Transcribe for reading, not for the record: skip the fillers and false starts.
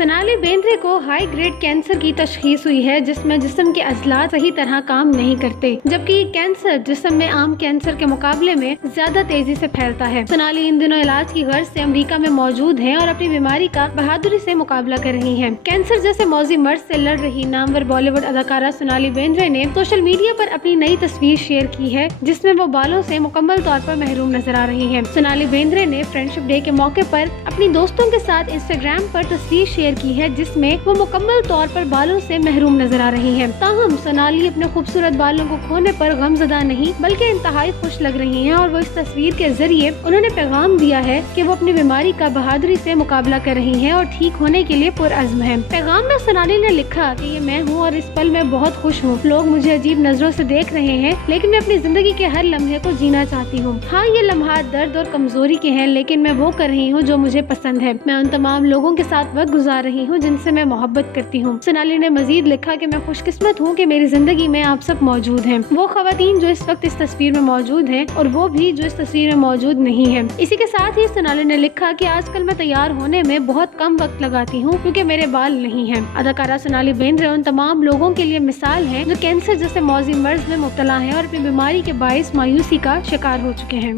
सोनाली बेंद्रे को high grade cancer की तशखीस हुई है, जिसमें जिस्म के अजलात सही तरह काम नहीं करते, जबकि ये कैंसर जिस्म में आम कैंसर के मुकाबले में ज्यादा तेजी से फैलता है। सोनाली इन दिनों इलाज की गर्ज से अमेरिका में मौजूद है और अपनी बीमारी का बहादुरी से मुकाबला कर रही है। कैंसर जैसे मौजी मर्ज से लड़ रही नामवर बॉलीवुड अदाकारा सोनाली बेंद्रे ने सोशल मीडिया पर अपनी नई तस्वीर शेयर की है, जिसमें वो बालों से मुकम्मल तौर पर महरूम नजर आ रही है। सोनाली बेंद्रे ने फ्रेंडशिप डे के मौके पर अपनी दोस्तों के साथ इंस्टाग्राम पर तस्वीर शेयर की है, जिसमें वो मुकम्मल तौर पर बालों से महरूम नजर आ रही हैं। ताहम सोनाली अपने खूबसूरत बालों को खोने पर गमज़दा नहीं बल्कि इंतहाई खुश लग रही हैं और वो इस तस्वीर के जरिए उन्होंने पैगाम दिया है कि वो अपनी बीमारी का बहादुरी से मुकाबला कर रही हैं और ठीक होने के लिए पुरअज़्म है। पैगाम में सोनाली ने लिखा कि ये मैं हूँ और इस पल में बहुत खुश हूँ। लोग मुझे अजीब नजरों से देख रहे हैं, लेकिन मैं अपनी जिंदगी के हर लम्हे को जीना चाहती हूँ। हाँ, ये लम्हा दर्द और कमजोरी के हैं, लेकिन मैं वो कर रही हूँ जो मुझे पसंद है। मैं उन तमाम लोगों के साथ वक्त गुजार रही हूँ जिनसे मैं मोहब्बत करती हूँ। सोनाली ने मजीद लिखा कि मैं खुशकिस्मत हूँ कि मेरी जिंदगी में आप सब मौजूद हैं, वो खवातीन जो इस वक्त इस तस्वीर में मौजूद हैं और वो भी जो इस तस्वीर में मौजूद नहीं है। इसी के साथ ही सोनाली ने लिखा कि आजकल मैं तैयार होने में बहुत कम वक्त लगाती हूँ क्योंकि मेरे बाल नहीं हैं। अदाकारा सोनाली बेंद्रे उन तमाम लोगों के लिए मिसाल है जो कैंसर जैसे मौजी मर्ज में मुब्तला हैं और अपनी बीमारी के बाइस मायूसी का शिकार हो चुके हैं।